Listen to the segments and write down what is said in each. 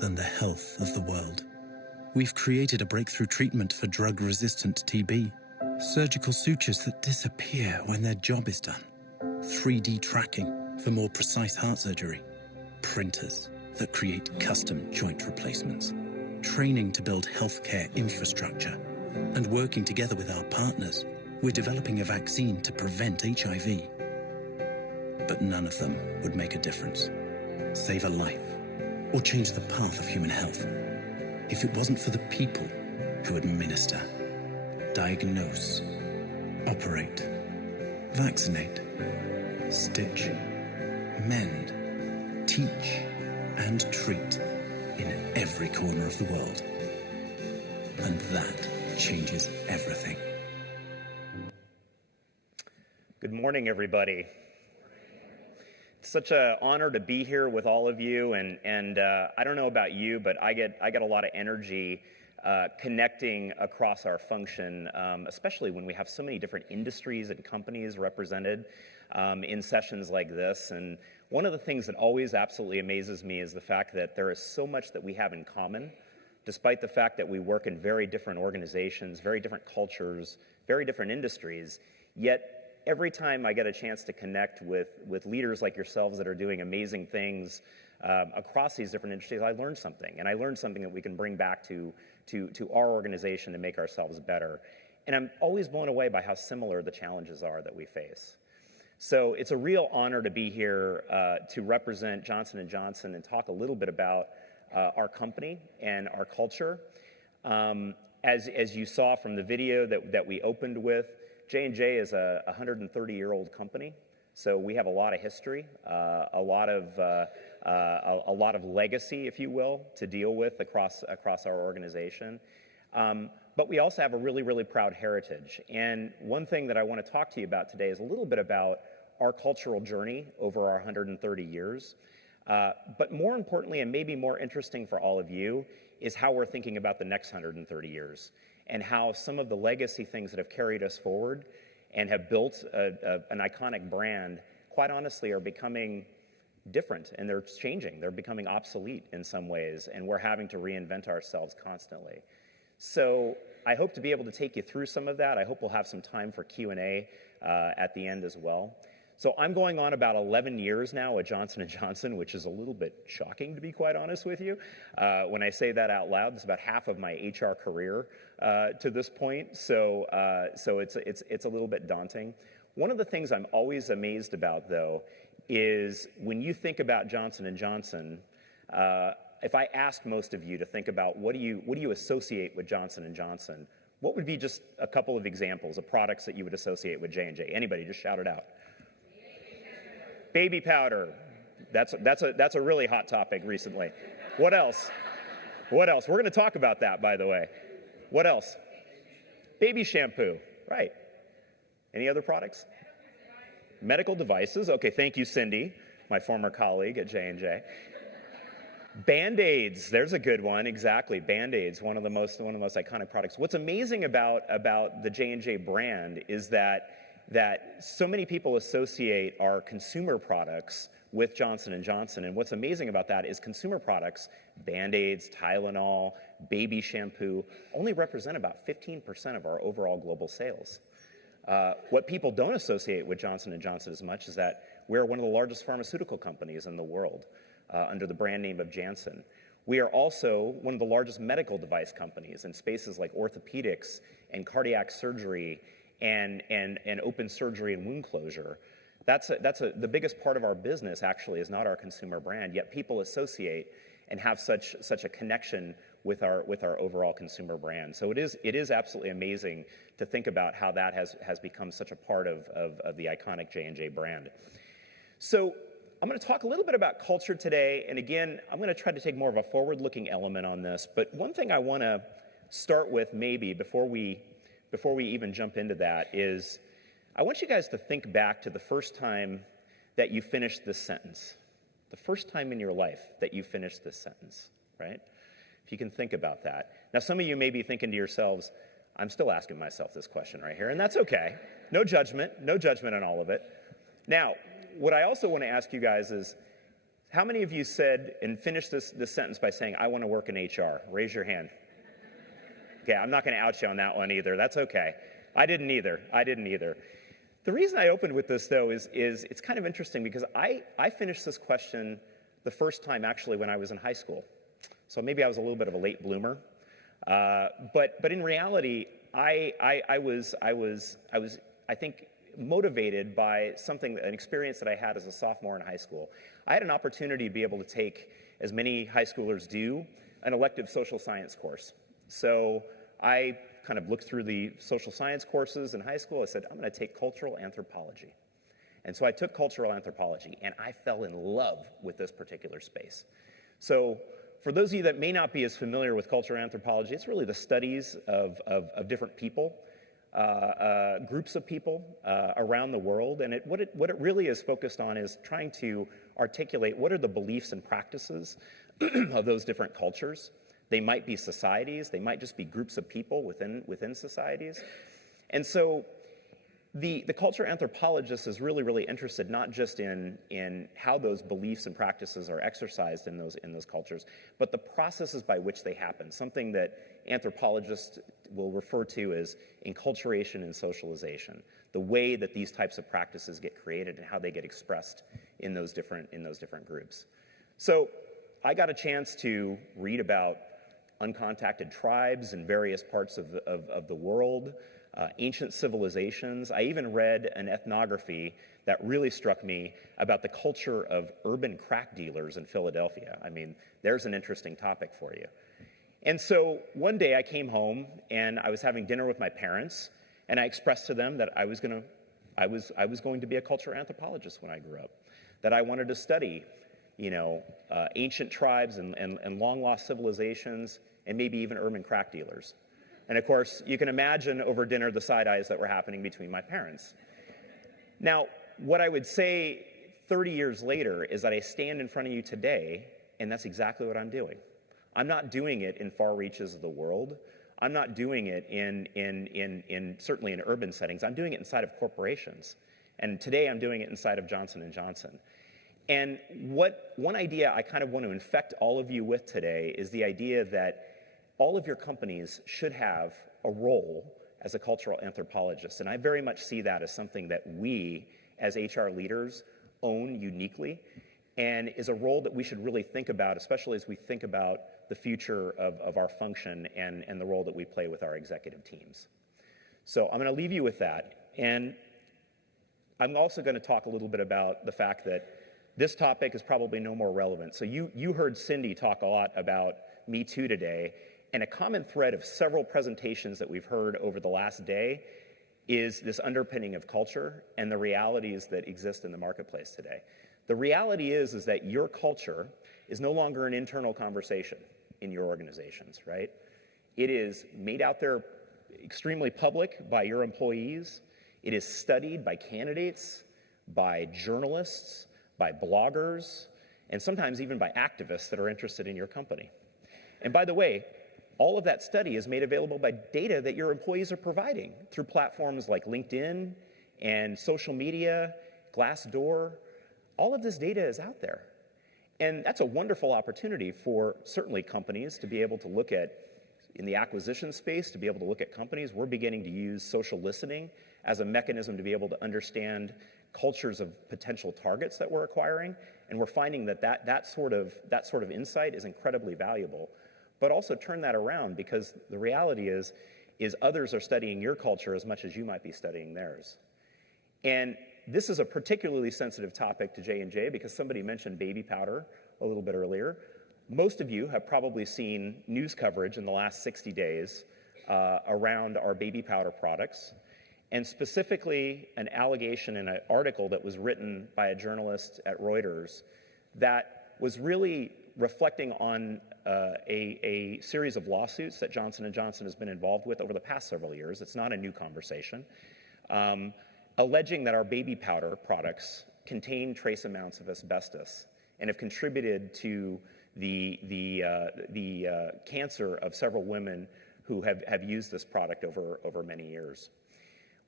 than the health of the world. We've created a breakthrough treatment for drug-resistant TB, surgical sutures that disappear when their job is done, 3D tracking for more precise heart surgery, printers that create custom joint replacements, training to build healthcare infrastructure, and working together with our partners, we're developing a vaccine to prevent HIV. But none of them would make a difference, save a life, or change the path of human health if it wasn't for the people who administer, diagnose, operate, vaccinate, stitch, mend, teach, and treat in every corner of the world. And that changes everything. Good morning, everybody. It's such an honor to be here with all of you, and I don't know about you, but I get a lot of energy connecting across our function, especially when we have so many different industries and companies represented in sessions like this. And one of the things that always absolutely amazes me is the fact that there is so much that we have in common, despite the fact that we work in very different organizations, very different cultures, very different industries, yet every time I get a chance to connect with leaders like yourselves that are doing amazing things across these different industries, I learn something. And I learn something that we can bring back to our organization to make ourselves better. And I'm always blown away by how similar the challenges are that we face. So it's a real honor to be here to represent Johnson & Johnson and talk a little bit about our company and our culture. As you saw from the video that we opened with, J&J is a 130-year-old company, so we have a lot of history, a lot of legacy, if you will, to deal with across our organization. But we also have a really, really proud heritage. And one thing that I want to talk to you about today is a little bit about our cultural journey over our 130 years. But more importantly, and maybe more interesting for all of you, is how we're thinking about the next 130 years. And how some of the legacy things that have carried us forward and have built an iconic brand, quite honestly, are becoming different, and they're changing. They're becoming obsolete in some ways, and we're having to reinvent ourselves constantly. So I hope to be able to take you through some of that. I hope we'll have some time for Q&A at the end as well. So I'm going on about 11 years now at Johnson & Johnson, which is a little bit shocking, to be quite honest with you. When I say that out loud, it's about half of my HR career to this point, so it's a little bit daunting. One of the things I'm always amazed about, though, is when you think about Johnson & Johnson, if I asked most of you to think about what do you associate with Johnson & Johnson, what would be just a couple of examples of products that you would associate with J&J? Anybody, just shout it out. Baby powder. That's a really hot topic recently. What else? What else? We're going to talk about that, by the way. What else? Baby shampoo. Right. Any other products? Medical devices. Okay, thank you, Cindy, my former colleague at J&J. Band-Aids. There's a good one. Exactly. Band-Aids, one of the most iconic products. What's amazing about the J&J brand is that so many people associate our consumer products with Johnson & Johnson. And what's amazing about that is consumer products, Band-Aids, Tylenol, baby shampoo, only represent about 15% of our overall global sales. What people don't associate with Johnson & Johnson as much is that we're one of the largest pharmaceutical companies in the world under the brand name of Janssen. We are also one of the largest medical device companies in spaces like orthopedics and cardiac surgery and open surgery and wound closure. The biggest part of our business actually is not our consumer brand, yet people associate and have such a connection with our overall consumer brand. So it is absolutely amazing to think about how that has become such a part of the iconic J&J brand. So I'm going to talk a little bit about culture today, and again, I'm going to try to take more of a forward-looking element on this. But one thing I want to start with, maybe before we even jump into that, is I want you guys to think back to the first time that you finished this sentence. The first time in your life that you finished this sentence, right? If you can think about that. Now, some of you may be thinking to yourselves, I'm still asking myself this question right here, and that's okay. No judgment on all of it. Now, what I also want to ask you guys is, How many of you said and finished this sentence by saying, I want to work in HR? Raise your hand. Okay, I'm not going to out you on that one either. That's okay. I didn't either. The reason I opened with this, though, is it's kind of interesting because I finished this question the first time actually when I was in high school. So maybe I was a little bit of a late bloomer. But in reality, I was, I think, motivated by an experience that I had as a sophomore in high school. I had an opportunity to be able to take, as many high schoolers do, an elective social science course. So I kind of looked through the social science courses in high school. I said, I'm going to take cultural anthropology. And so I took cultural anthropology, and I fell in love with this particular space. So for those of you that may not be as familiar with cultural anthropology, it's really the studies of different people, groups of people around the world. And what it really is focused on is trying to articulate what are the beliefs and practices of those different cultures. They might be societies, they might just be groups of people within societies. And so the cultural anthropologist is really interested not just in how those beliefs and practices are exercised in those cultures, but the processes by which they happen, something that anthropologists will refer to as enculturation and socialization, the way that these types of practices get created and how they get expressed in those different groups. So I got a chance to read about uncontacted tribes in various parts of the world, ancient civilizations. I even read an ethnography that really struck me about the culture of urban crack dealers in Philadelphia. I mean, there's an interesting topic for you. And so one day I came home and I was having dinner with my parents, and I expressed to them that I was going to be a cultural anthropologist when I grew up, that I wanted to study, ancient tribes and long-lost civilizations, and maybe even urban crack dealers. And of course, you can imagine over dinner the side eyes that were happening between my parents. Now, what I would say 30 years later is that I stand in front of you today, and that's exactly what I'm doing. I'm not doing it in far reaches of the world. I'm not doing it in certainly in urban settings. I'm doing it inside of corporations. And today I'm doing it inside of Johnson & Johnson. And one idea I kind of want to infect all of you with today is the idea that all of your companies should have a role as a cultural anthropologist. And I very much see that as something that we, as HR leaders, own uniquely, and is a role that we should really think about, especially as we think about the future of our function and the role that we play with our executive teams. So I'm going to leave you with that. And I'm also going to talk a little bit about the fact that this topic is probably no more relevant. So you heard Cindy talk a lot about Me Too today, and a common thread of several presentations that we've heard over the last day is this underpinning of culture and the realities that exist in the marketplace today. The reality is that your culture is no longer an internal conversation in your organizations, right? It is made out there extremely public by your employees. It is studied by candidates, by journalists, by bloggers, and sometimes even by activists that are interested in your company. And by the way, all of that study is made available by data that your employees are providing through platforms like LinkedIn and social media, Glassdoor. All of this data is out there. And that's a wonderful opportunity for certainly companies to be able to look at, in the acquisition space, to be able to look at companies. We're beginning to use social listening as a mechanism to be able to understand cultures of potential targets that we're acquiring. And we're finding that sort of insight is incredibly valuable. But also turn that around, because the reality is others are studying your culture as much as you might be studying theirs. And this is a particularly sensitive topic to J&J because somebody mentioned baby powder a little bit earlier. Most of you have probably seen news coverage in the last 60 days around our baby powder products, and specifically an allegation in an article that was written by a journalist at Reuters that was really reflecting on a series of lawsuits that Johnson & Johnson has been involved with over the past several years. It's not a new conversation. Alleging that our baby powder products contain trace amounts of asbestos and have contributed to the cancer of several women who have used this product over many years.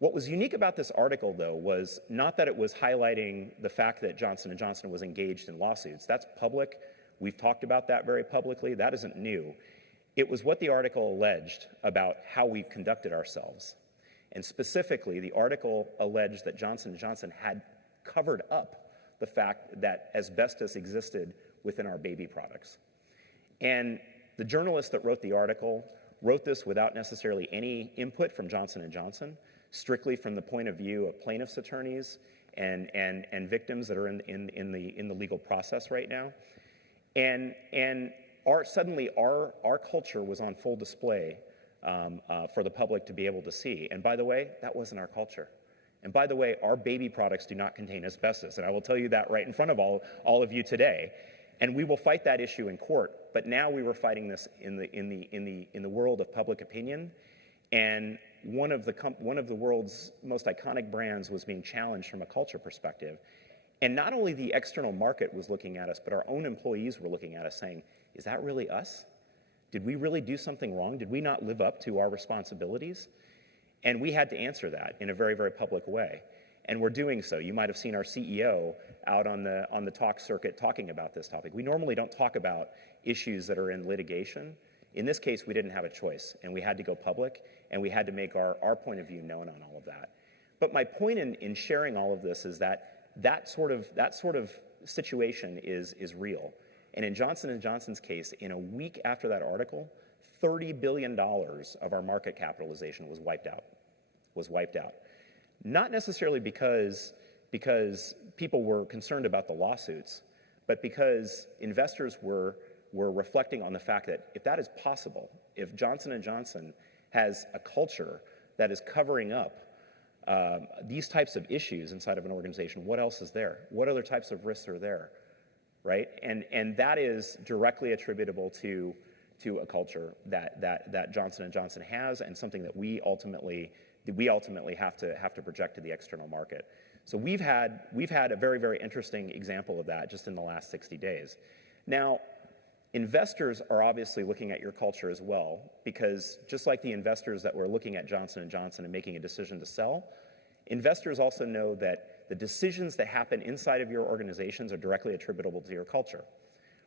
What was unique about this article, though, was not that it was highlighting the fact that Johnson & Johnson was engaged in lawsuits. That's public. We've talked about that very publicly. That isn't new. It was what the article alleged about how we've conducted ourselves. And specifically, the article alleged that Johnson & Johnson had covered up the fact that asbestos existed within our baby products. And the journalist that wrote the article wrote this without necessarily any input from Johnson & Johnson, strictly from the point of view of plaintiffs' attorneys and victims that are in the legal process right now. And suddenly our culture was on full display for the public to be able to see. And by the way, that wasn't our culture. And by the way, our baby products do not contain asbestos. And I will tell you that right in front of all of you today. And we will fight that issue in court. But now we were fighting this in the world of public opinion. And one of the world's most iconic brands was being challenged from a culture perspective. And not only the external market was looking at us, but our own employees were looking at us saying, is that really us? Did we really do something wrong? Did we not live up to our responsibilities? And we had to answer that in a very, very public way. And we're doing so. You might have seen our CEO out on the talk circuit talking about this topic. We normally don't talk about issues that are in litigation. In this case, we didn't have a choice, and we had to go public, and we had to make our point of view known on all of that. But my point in sharing all of this is that sort of situation is real. And in Johnson & Johnson's case, in a week after that article, $30 billion of our market capitalization was wiped out. Not necessarily because people were concerned about the lawsuits, but because investors were reflecting on the fact that if that is possible, if Johnson & Johnson has a culture that is covering up these types of issues inside of an organization, what else is there? What other types of risks are there, right? And that is directly attributable to a culture that Johnson & Johnson has, and something that we ultimately have to project to the external market. So we've had a very, very interesting example of that just in the last 60 days. Now, investors are obviously looking at your culture as well, because just like the investors that were looking at Johnson & Johnson and making a decision to sell, investors also know that the decisions that happen inside of your organizations are directly attributable to your culture,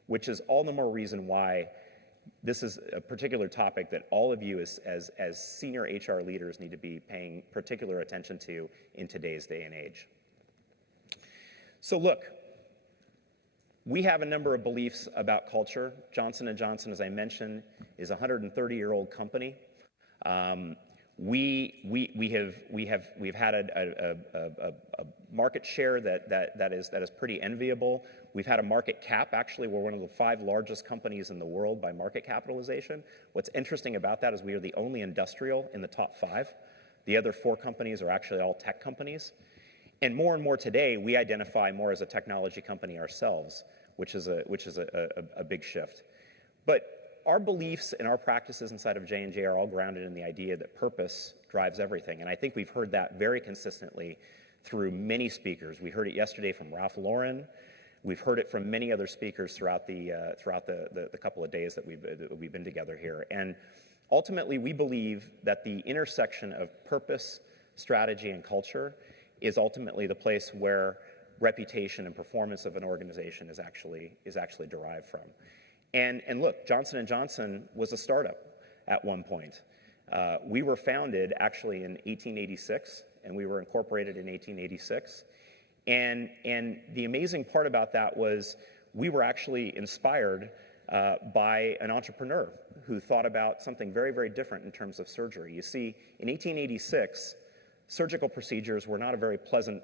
which is all the more reason why this is a particular topic that all of you as senior HR leaders need to be paying particular attention to in today's day and age. So look, we have a number of beliefs about culture. Johnson & Johnson, as I mentioned, is a 130-year-old company. We've had a market share that is pretty enviable. We've had a market cap. Actually, we're one of the 5 largest companies in the world by market capitalization. What's interesting about that is we are the only industrial in the top 5. The other 4 companies are actually all tech companies. And more today, we identify more as a technology company ourselves, which is a big shift. But our beliefs and our practices inside of J&J are all grounded in the idea that purpose drives everything. And I think we've heard that very consistently through many speakers. We heard it yesterday from Ralph Lauren. We've heard it from many other speakers throughout the couple of days that we've been together here. And ultimately, we believe that the intersection of purpose, strategy, and culture is ultimately the place where reputation and performance of an organization is actually derived from. And look, Johnson & Johnson was a startup at one point. We were founded actually in 1886, and we were incorporated in 1886. And the amazing part about that was we were actually inspired by an entrepreneur who thought about something very, very different in terms of surgery. You see, in 1886, surgical procedures were not a very pleasant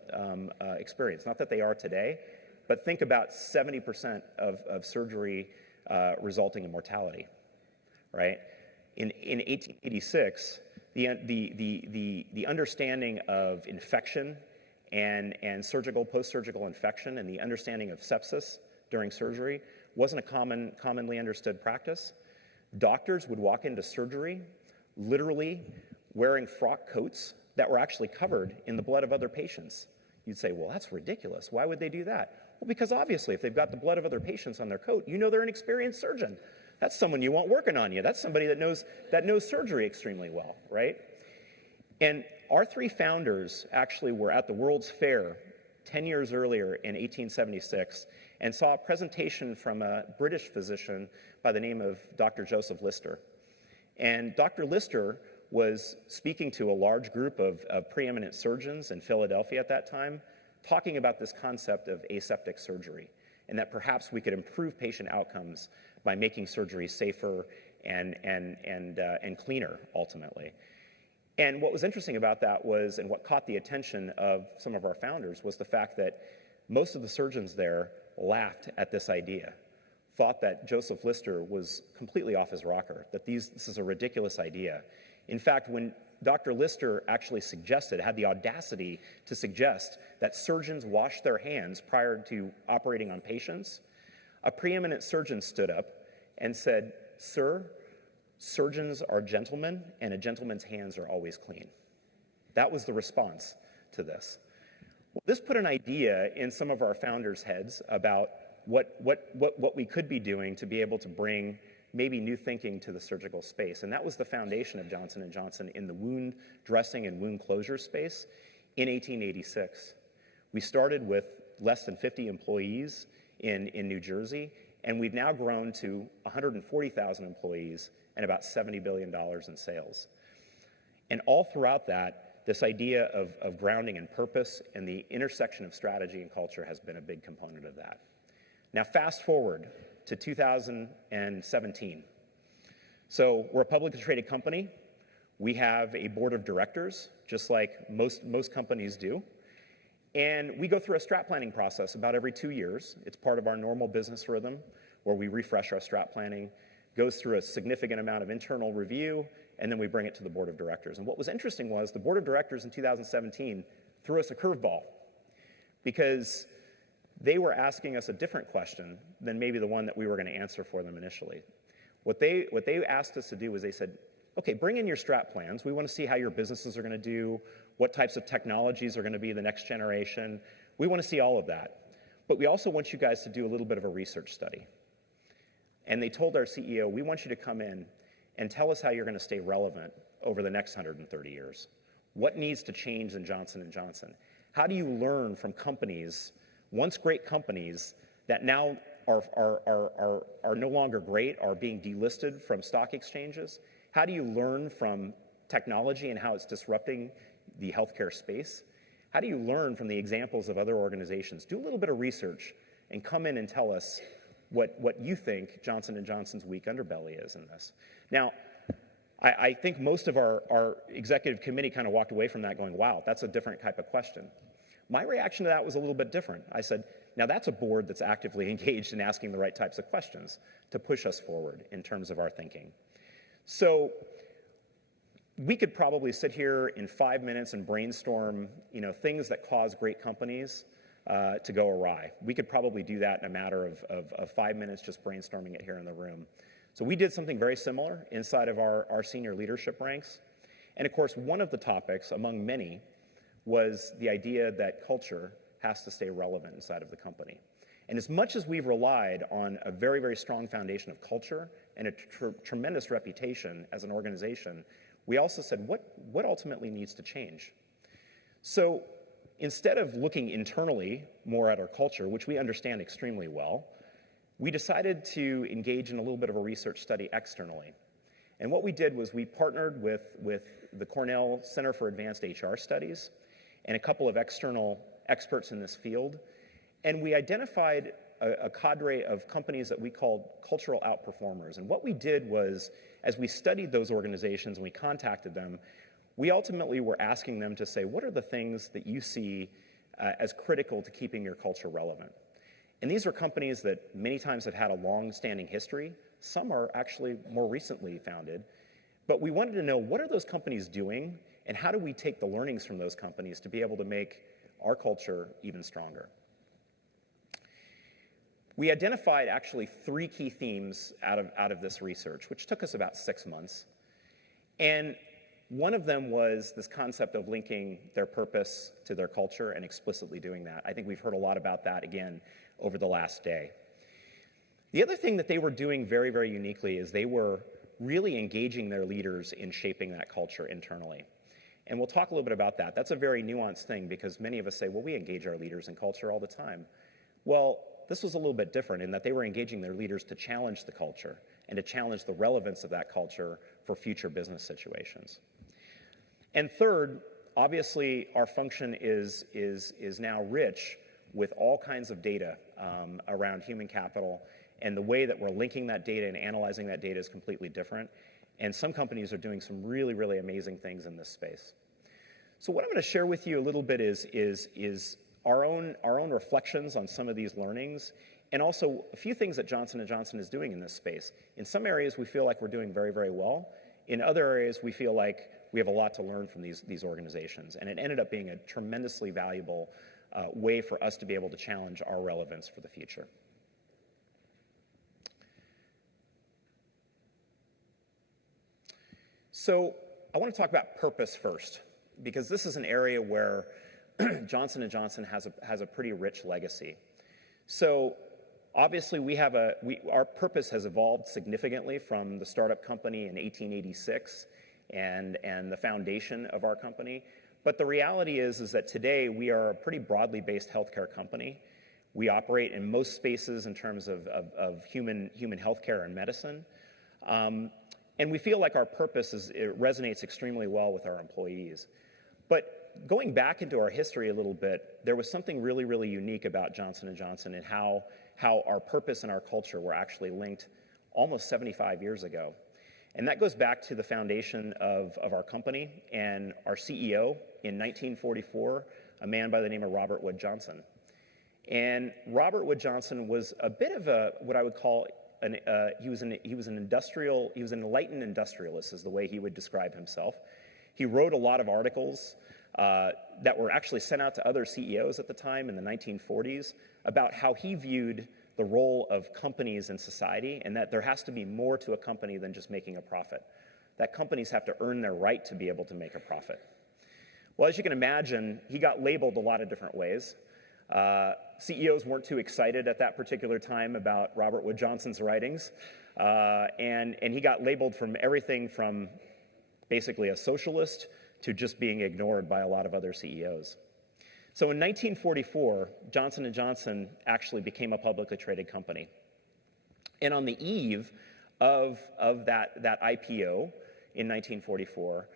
experience. Not that they are today, but think about 70% of surgery resulting in mortality, right? In 1886, the understanding of infection and post-surgical infection, and the understanding of sepsis during surgery wasn't a commonly understood practice. Doctors would walk into surgery literally wearing frock coats that were actually covered in the blood of other patients. You'd say, well, that's ridiculous. Why would they do that? Well, because obviously if they've got the blood of other patients on their coat, you know they're an experienced surgeon. That's someone you want working on you. That's somebody that knows surgery extremely well, right? And our three founders actually were at the World's Fair 10 years earlier in 1876 and saw a presentation from a British physician by the name of Dr. Joseph Lister. And Dr. Lister was speaking to a large group of preeminent surgeons in Philadelphia at that time, talking about this concept of aseptic surgery, and that perhaps we could improve patient outcomes by making surgery safer and cleaner, ultimately. And what was interesting about that was, and what caught the attention of some of our founders, was the fact that most of the surgeons there laughed at this idea, thought that Joseph Lister was completely off his rocker, that this is a ridiculous idea. In fact, when Dr. Lister actually had the audacity to suggest that surgeons wash their hands prior to operating on patients, a preeminent surgeon stood up and said, "Sir, surgeons are gentlemen, and a gentleman's hands are always clean." That was the response to this. Well, this put an idea in some of our founders' heads about what we could be doing to be able to bring maybe new thinking to the surgical space. And that was the foundation of Johnson & Johnson in the wound dressing and wound closure space in 1886. We started with less than 50 employees in New Jersey, and we've now grown to 140,000 employees and about $70 billion in sales. And all throughout that, this idea of grounding in purpose and the intersection of strategy and culture has been a big component of that. Now, fast forward to 2017. So we're a publicly traded company. We have a board of directors, just like most companies do. And we go through a strat planning process about every 2 years. It's part of our normal business rhythm where we refresh our strat planning, goes through a significant amount of internal review, and then we bring it to the board of directors. And what was interesting was the board of directors in 2017 threw us a curveball because they were asking us a different question than maybe the one that we were going to answer for them initially. What they asked us to do was they said, okay, bring in your strat plans. We want to see how your businesses are going to do, what types of technologies are going to be the next generation. We want to see all of that. But we also want you guys to do a little bit of a research study. And they told our CEO, we want you to come in and tell us how you're going to stay relevant over the next 130 years. What needs to change in Johnson & Johnson? How do you learn from companies, once great companies, that now are no longer great, are being delisted from stock exchanges? How do you learn from technology and how it's disrupting the healthcare space? How do you learn from the examples of other organizations? Do a little bit of research and come in and tell us what you think Johnson & Johnson's weak underbelly is in this. Now, I think most of our executive committee kind of walked away from that going, wow, that's a different type of question. My reaction to that was a little bit different. I said, now that's a board that's actively engaged in asking the right types of questions to push us forward in terms of our thinking. So we could probably sit here in 5 minutes and brainstorm, things that cause great companies to go awry. We could probably do that in a matter of 5 minutes, just brainstorming it here in the room. So we did something very similar inside of our senior leadership ranks. And of course, one of the topics among many was the idea that culture has to stay relevant inside of the company. And as much as we've relied on a very, very strong foundation of culture and a tremendous reputation as an organization, we also said, what ultimately needs to change? So instead of looking internally more at our culture, which we understand extremely well, we decided to engage in a little bit of a research study externally. And what we did was we partnered with the Cornell Center for Advanced HR Studies and a couple of external experts in this field. And we identified a cadre of companies that we called cultural outperformers. And what we did was, as we studied those organizations and we contacted them, we ultimately were asking them to say, what are the things that you see as critical to keeping your culture relevant? And these are companies that many times have had a long-standing history. Some are actually more recently founded. But we wanted to know, what are those companies doing, and how do we take the learnings from those companies to be able to make our culture even stronger? We identified actually 3 key themes out of this research, which took us about 6 months. And one of them was this concept of linking their purpose to their culture and explicitly doing that. I think we've heard a lot about that again over the last day. The other thing that they were doing very, very uniquely is they were really engaging their leaders in shaping that culture internally. And we'll talk a little bit about that. That's a very nuanced thing because many of us say, well, we engage our leaders in culture all the time. Well, this was a little bit different in that they were engaging their leaders to challenge the culture and to challenge the relevance of that culture for future business situations. And third, obviously, our function is now rich with all kinds of data around human capital, and the way that we're linking that data and analyzing that data is completely different. And some companies are doing some really, really amazing things in this space. So what I'm going to share with you a little bit is our own reflections on some of these learnings, and also a few things that Johnson & Johnson is doing in this space. In some areas, we feel like we're doing very, very well. In other areas, we feel like we have a lot to learn from these organizations. And it ended up being a tremendously valuable way for us to be able to challenge our relevance for the future. So I want to talk about purpose first, because this is an area where Johnson & Johnson has a pretty rich legacy. So obviously our purpose has evolved significantly from the startup company in 1886 and the foundation of our company. But the reality is that today we are a pretty broadly based healthcare company. We operate in most spaces in terms of human healthcare and medicine. And we feel like our purpose it resonates extremely well with our employees. But going back into our history a little bit, there was something really, really unique about Johnson & Johnson and how our purpose and our culture were actually linked almost 75 years ago. And that goes back to the foundation of our company and our CEO in 1944, a man by the name of Robert Wood Johnson. And Robert Wood Johnson was a bit of what I would call he was an enlightened industrialist, is the way he would describe himself. He wrote a lot of articles that were actually sent out to other CEOs at the time in the 1940s about how he viewed the role of companies in society, and that there has to be more to a company than just making a profit. That companies have to earn their right to be able to make a profit. Well, as you can imagine, he got labeled a lot of different ways. CEOs weren't too excited at that particular time about Robert Wood Johnson's writings, and he got labeled from everything from basically a socialist to just being ignored by a lot of other CEOs. So in 1944, Johnson & Johnson actually became a publicly traded company. And on the eve of that IPO in 1944,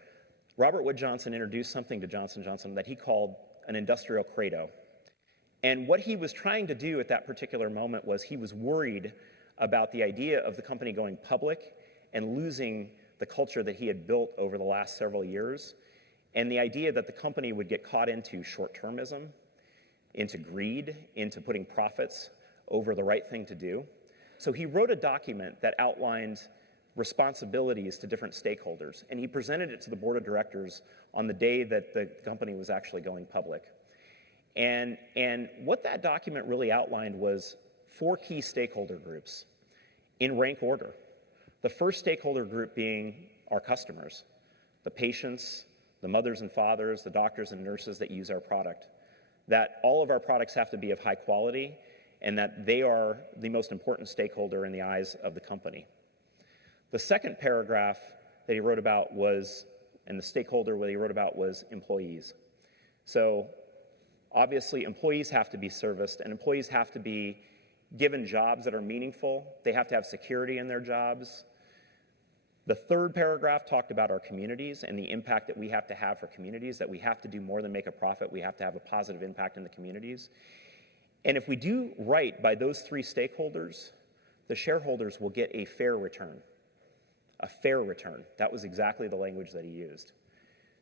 Robert Wood Johnson introduced something to Johnson & Johnson that he called an industrial credo. And what he was trying to do at that particular moment was he was worried about the idea of the company going public and losing the culture that he had built over the last several years, and the idea that the company would get caught into short-termism, into greed, into putting profits over the right thing to do. So he wrote a document that outlined responsibilities to different stakeholders, and he presented it to the board of directors on the day that the company was actually going public. And what that document really outlined was 4 key stakeholder groups in rank order. The first stakeholder group being our customers, the patients, the mothers and fathers, the doctors and nurses that use our product, that all of our products have to be of high quality and that they are the most important stakeholder in the eyes of the company. The second paragraph that he wrote about was, and the stakeholder that he wrote about was employees. So obviously employees have to be serviced and employees have to be given jobs that are meaningful. They have to have security in their jobs. The third paragraph talked about our communities and the impact that we have to have for communities, that we have to do more than make a profit. We have to have a positive impact in the communities. And if we do right by those 3 stakeholders, the shareholders will get a fair return. A fair return. That was exactly the language that he used.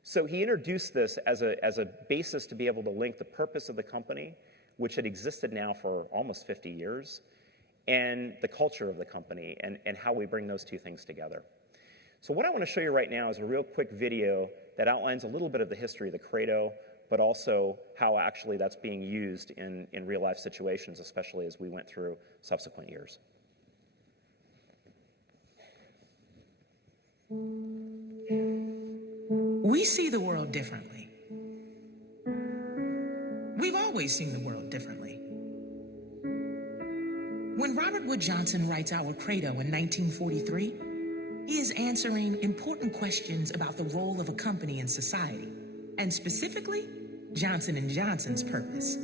So he introduced this as a basis to be able to link the purpose of the company, which had existed now for almost 50 years, and the culture of the company and how we bring those 2 things together. So what I want to show you right now is a real quick video that outlines a little bit of the history of the credo, but also how actually that's being used in real life situations, especially as we went through subsequent years. We see the world differently. We've always seen the world differently. When Robert Wood Johnson writes our credo in 1943, He is answering important questions about the role of a company in society, and specifically, Johnson & Johnson's purpose.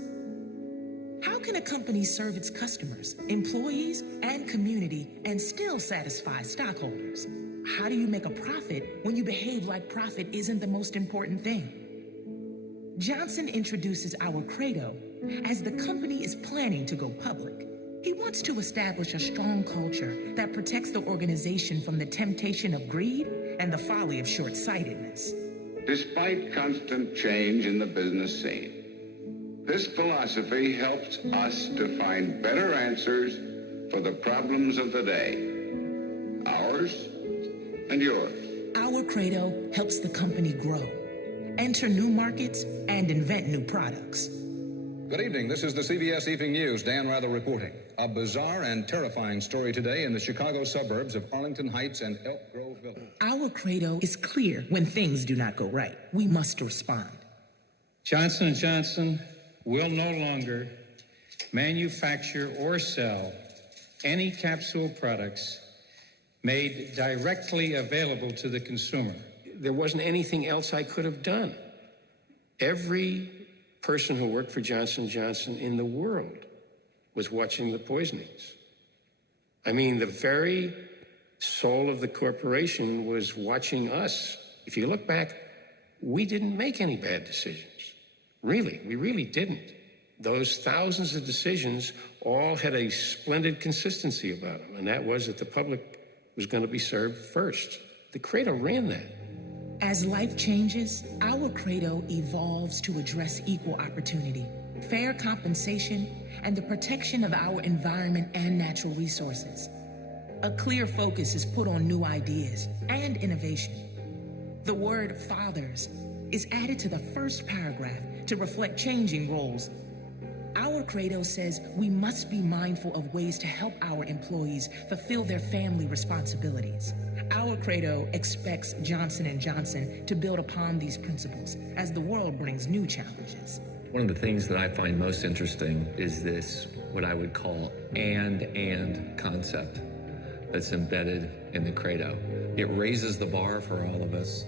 How can a company serve its customers, employees, and community and still satisfy stockholders? How do you make a profit when you behave like profit isn't the most important thing? Johnson introduces our credo as the company is planning to go public. He wants to establish a strong culture that protects the organization from the temptation of greed and the folly of short-sightedness. Despite constant change in the business scene, this philosophy helps us to find better answers for the problems of the day, ours and yours. Our credo helps the company grow, enter new markets, and invent new products. Good evening. This is the CBS Evening News. Dan Rather reporting. A bizarre and terrifying story today in the Chicago suburbs of Arlington Heights and Elk Grove Village. Our credo is clear: when things do not go right, we must respond. Johnson & Johnson will no longer manufacture or sell any capsule products made directly available to the consumer. There wasn't anything else I could have done. Every person who worked for Johnson & Johnson in the world was watching the poisonings. I mean, the very soul of the corporation was watching us. If you look back, we didn't make any bad decisions. Really, we really didn't. Those thousands of decisions all had a splendid consistency about them, and that was that the public was going to be served first. The credo ran that. As life changes, our credo evolves to address equal opportunity, fair compensation, and the protection of our environment and natural resources. A clear focus is put on new ideas and innovation. The word fathers is added to the first paragraph to reflect changing roles. Our credo says we must be mindful of ways to help our employees fulfill their family responsibilities. Our credo expects Johnson & Johnson to build upon these principles as the world brings new challenges. One of the things that I find most interesting is this, what I would call and concept that's embedded in the credo. It raises the bar for all of us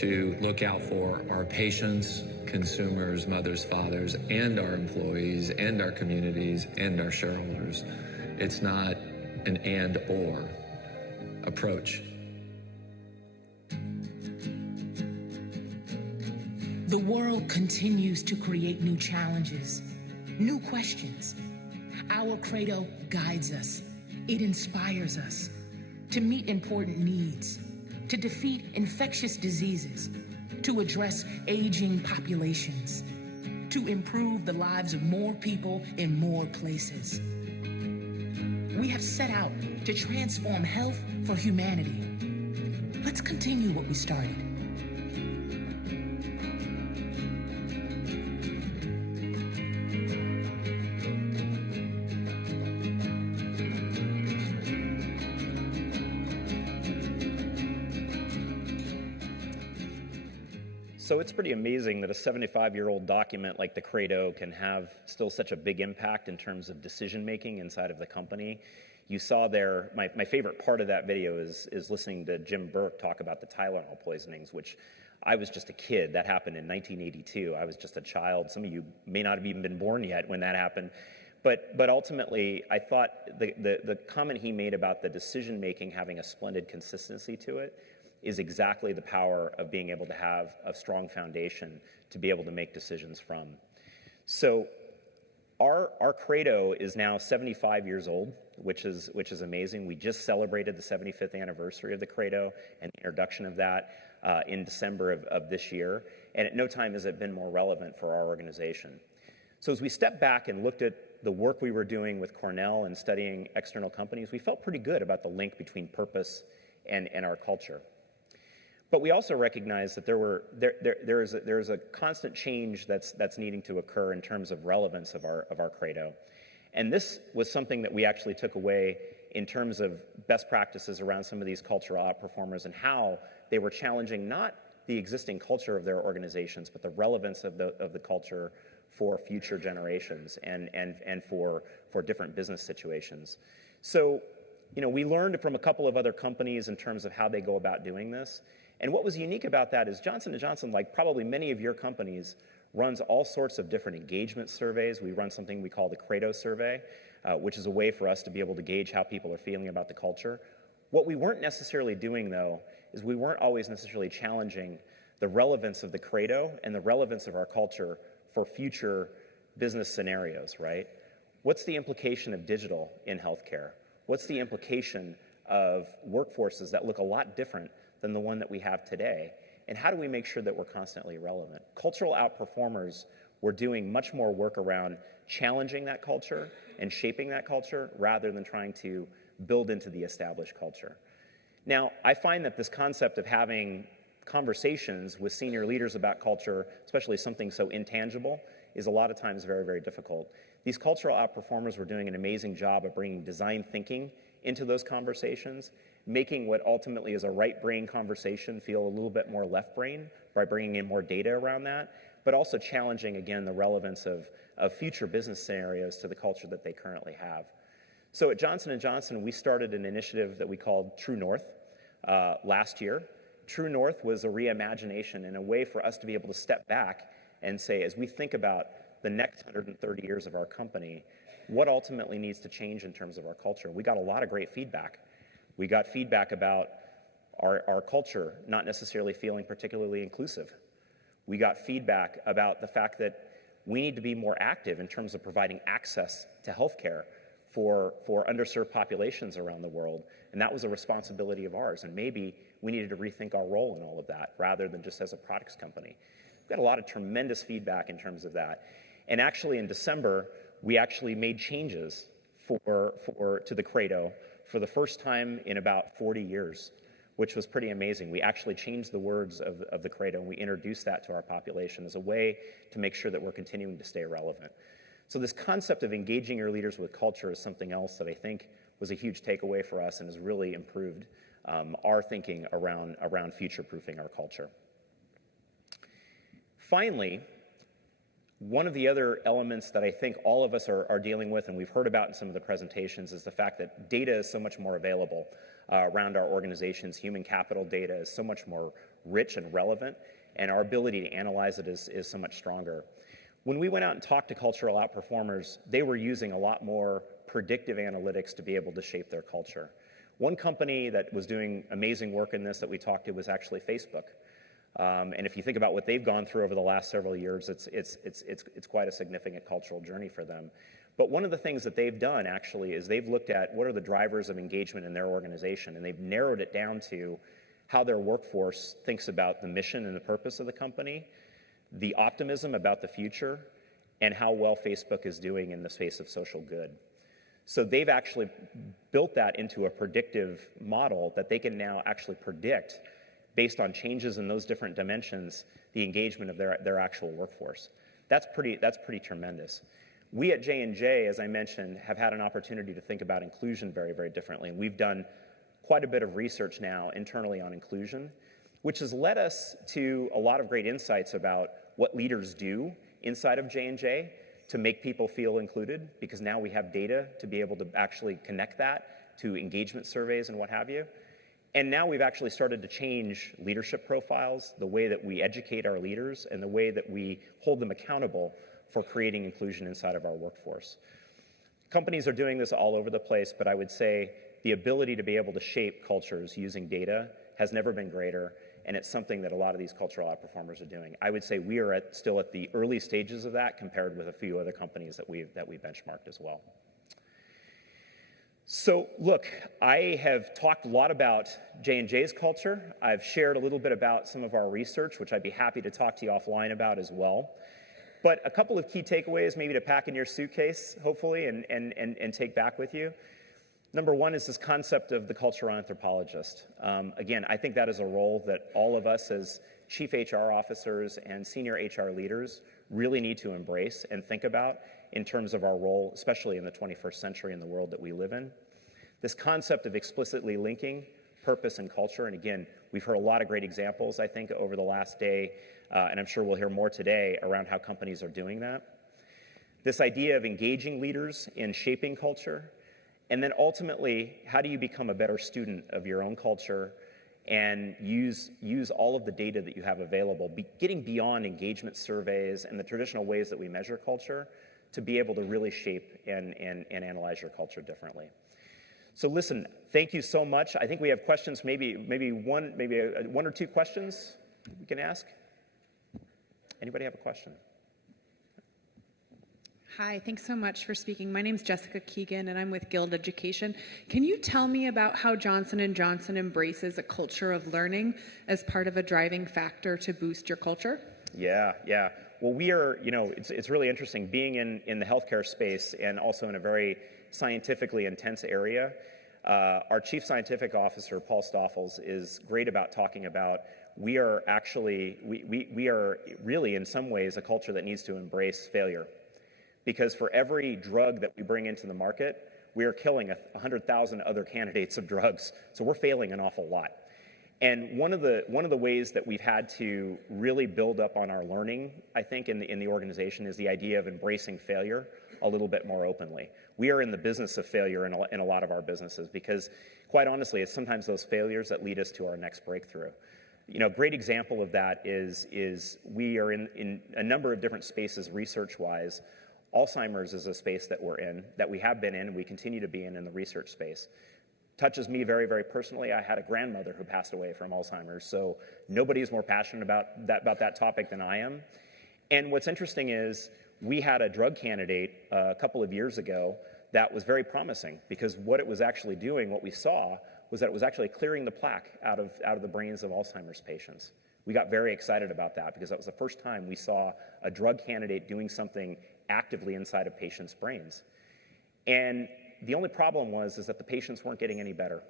to look out for our patients, consumers, mothers, fathers, and our employees, and our communities, and our shareholders. It's not an and/or approach. The world continues to create new challenges, new questions. Our credo guides us. It inspires us to meet important needs, to defeat infectious diseases, to address aging populations, to improve the lives of more people in more places. We have set out to transform health for humanity. Let's continue what we started. So it's pretty amazing that a 75-year-old document like the Credo can have still such a big impact in terms of decision-making inside of the company. You saw there, my favorite part of that video is listening to Jim Burke talk about the Tylenol poisonings, which I was just a kid. That happened in 1982. I was just a child. Some of you may not have even been born yet when that happened. But ultimately, I thought the comment he made about the decision-making having a splendid consistency to it is exactly the power of being able to have a strong foundation to be able to make decisions from. So our Credo is now 75 years old, which is amazing. We just celebrated the 75th anniversary of the Credo and the introduction of that in December of this year. And at no time has it been more relevant for our organization. So as we stepped back and looked at the work we were doing with Cornell and studying external companies, we felt pretty good about the link between purpose and our culture. But we also recognized that there is a constant change that's needing to occur in terms of relevance of our Credo. And this was something that we actually took away in terms of best practices around some of these cultural outperformers and how they were challenging not the existing culture of their organizations, but the relevance of the culture for future generations and for different business situations. So we learned from a couple of other companies in terms of how they go about doing this. And what was unique about that is Johnson & Johnson, like probably many of your companies, runs all sorts of different engagement surveys. We run something we call the CHRO survey, which is a way for us to be able to gauge how people are feeling about the culture. What we weren't necessarily doing, though, is we weren't always necessarily challenging the relevance of the CHRO and the relevance of our culture for future business scenarios, right? What's the implication of digital in healthcare? What's the implication of workforces that look a lot different than the one that we have today? And how do we make sure that we're constantly relevant? Cultural outperformers were doing much more work around challenging that culture and shaping that culture rather than trying to build into the established culture. Now, I find that this concept of having conversations with senior leaders about culture, especially something so intangible, is a lot of times very, very difficult. These cultural outperformers were doing an amazing job of bringing design thinking into those conversations, making what ultimately is a right brain conversation feel a little bit more left brain by bringing in more data around that, but also challenging, again, the relevance of future business scenarios to the culture that they currently have. So at Johnson & Johnson, we started an initiative that we called True North last year. True North was a reimagination and a way for us to be able to step back and say, as we think about the next 130 years of our company, what ultimately needs to change in terms of our culture? We got a lot of great feedback. We got feedback about our culture not necessarily feeling particularly inclusive. We got feedback about the fact that we need to be more active in terms of providing access to healthcare for underserved populations around the world. And that was a responsibility of ours. And maybe we needed to rethink our role in all of that rather than just as a products company. We've got a lot of tremendous feedback in terms of that. And actually in December, we actually made changes to the CHRO for the first time in about 40 years, which was pretty amazing. We actually changed the words of the CHRO and we introduced that to our population as a way to make sure that we're continuing to stay relevant. So this concept of engaging your leaders with culture is something else that I think was a huge takeaway for us and has really improved our thinking around future-proofing our culture. Finally, one of the other elements that I think all of us are dealing with, and we've heard about in some of the presentations, is the fact that data is so much more available around our organizations. Human capital data is so much more rich and relevant, and our ability to analyze it is so much stronger. When we went out and talked to cultural outperformers, they were using a lot more predictive analytics to be able to shape their culture. One company that was doing amazing work in this that we talked to was actually Facebook. And if you think about what they've gone through over the last several years, it's quite a significant cultural journey for them. But one of the things that they've done actually is they've looked at what are the drivers of engagement in their organization, and they've narrowed it down to how their workforce thinks about the mission and the purpose of the company, the optimism about the future, and how well Facebook is doing in the space of social good. So they've actually built that into a predictive model that they can now actually predict, based on changes in those different dimensions, the engagement of their actual workforce. That's pretty tremendous. We at J&J, as I mentioned, have had an opportunity to think about inclusion very, very differently. And we've done quite a bit of research now internally on inclusion, which has led us to a lot of great insights about what leaders do inside of J&J to make people feel included, because now we have data to be able to actually connect that to engagement surveys and what have you. And now we've actually started to change leadership profiles, the way that we educate our leaders, and the way that we hold them accountable for creating inclusion inside of our workforce. Companies are doing this all over the place, but I would say the ability to be able to shape cultures using data has never been greater, and it's something that a lot of these cultural outperformers are doing. I would say we are still at the early stages of that compared with a few other companies that we benchmarked as well. So look, I have talked a lot about J&J's culture. I've shared a little bit about some of our research, which I'd be happy to talk to you offline about as well. But a couple of key takeaways maybe to pack in your suitcase, hopefully, and take back with you. Number one is this concept of the cultural anthropologist. Again, I think that is a role that all of us as chief HR officers and senior HR leaders really need to embrace and think about in terms of our role, especially in the 21st century in the world that we live in. This concept of explicitly linking purpose and culture, and again, we've heard a lot of great examples, I think, over the last day, and I'm sure we'll hear more today around how companies are doing that. This idea of engaging leaders in shaping culture, And then ultimately, how do you become a better student of your own culture and use all of the data that you have available, getting beyond engagement surveys and the traditional ways that we measure culture to be able to really shape and analyze your culture differently. So listen, thank you so much. I think we have questions, maybe one or two questions we can ask. Anybody have a question? Hi, thanks so much for speaking. My name is Jessica Keegan, and I'm with Guild Education. Can you tell me about how Johnson & Johnson embraces a culture of learning as part of a driving factor to boost your culture? Yeah. Well, we are, it's really interesting being in the healthcare space and also in a very scientifically intense area. Our Chief Scientific Officer, Paul Stoffels, is great about talking about we are really in some ways a culture that needs to embrace failure. Because for every drug that we bring into the market, we are killing 100,000 other candidates of drugs. So we're failing an awful lot. And one of the ways that we've had to really build up on our learning, I think, in the organization is the idea of embracing failure a little bit more openly. We are in the business of failure in a lot of our businesses because, quite honestly, it's sometimes those failures that lead us to our next breakthrough. A great example of that is we are in a number of different spaces research-wise. Alzheimer's is a space that we're in, that we have been in, and we continue to be in the research space. Touches me very, very personally. I had a grandmother who passed away from Alzheimer's, so nobody is more passionate about that topic than I am. And what's interesting is we had a drug candidate a couple of years ago that was very promising because what it was actually doing, what we saw, was that it was actually clearing the plaque out of the brains of Alzheimer's patients. We got very excited about that because that was the first time we saw a drug candidate doing something actively inside of patients' brains. And the only problem was that the patients weren't getting any better.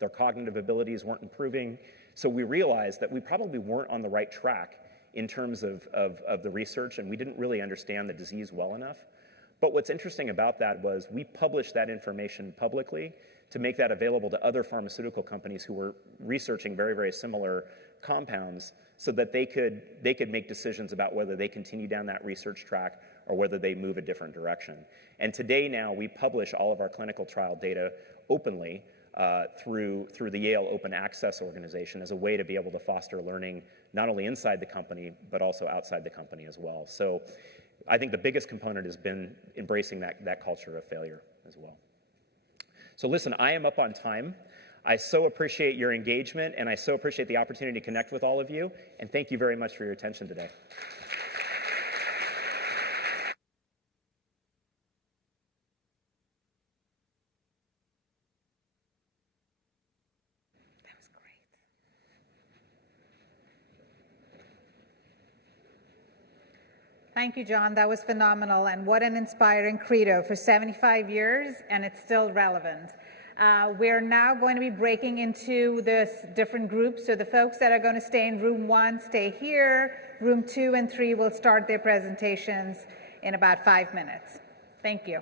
Their cognitive abilities weren't improving. So we realized that we probably weren't on the right track in terms of the research, and we didn't really understand the disease well enough. But what's interesting about that was we published that information publicly to make that available to other pharmaceutical companies who were researching very, very similar compounds so that they could make decisions about whether they continue down that research track or whether they move a different direction. And today now we publish all of our clinical trial data openly through the Yale Open Access organization as a way to be able to foster learning not only inside the company but also outside the company as well. So I think the biggest component has been embracing that culture of failure as well. So listen, I am up on time. I so appreciate your engagement, and I so appreciate the opportunity to connect with all of you, and thank you very much for your attention today. That was great. Thank you, John. That was phenomenal, and what an inspiring credo for 75 years, and it's still relevant. We're now going to be breaking into the different groups. So the folks that are going to stay in room 1, stay here. Room 2 and 3 will start their presentations in about 5 minutes. Thank you.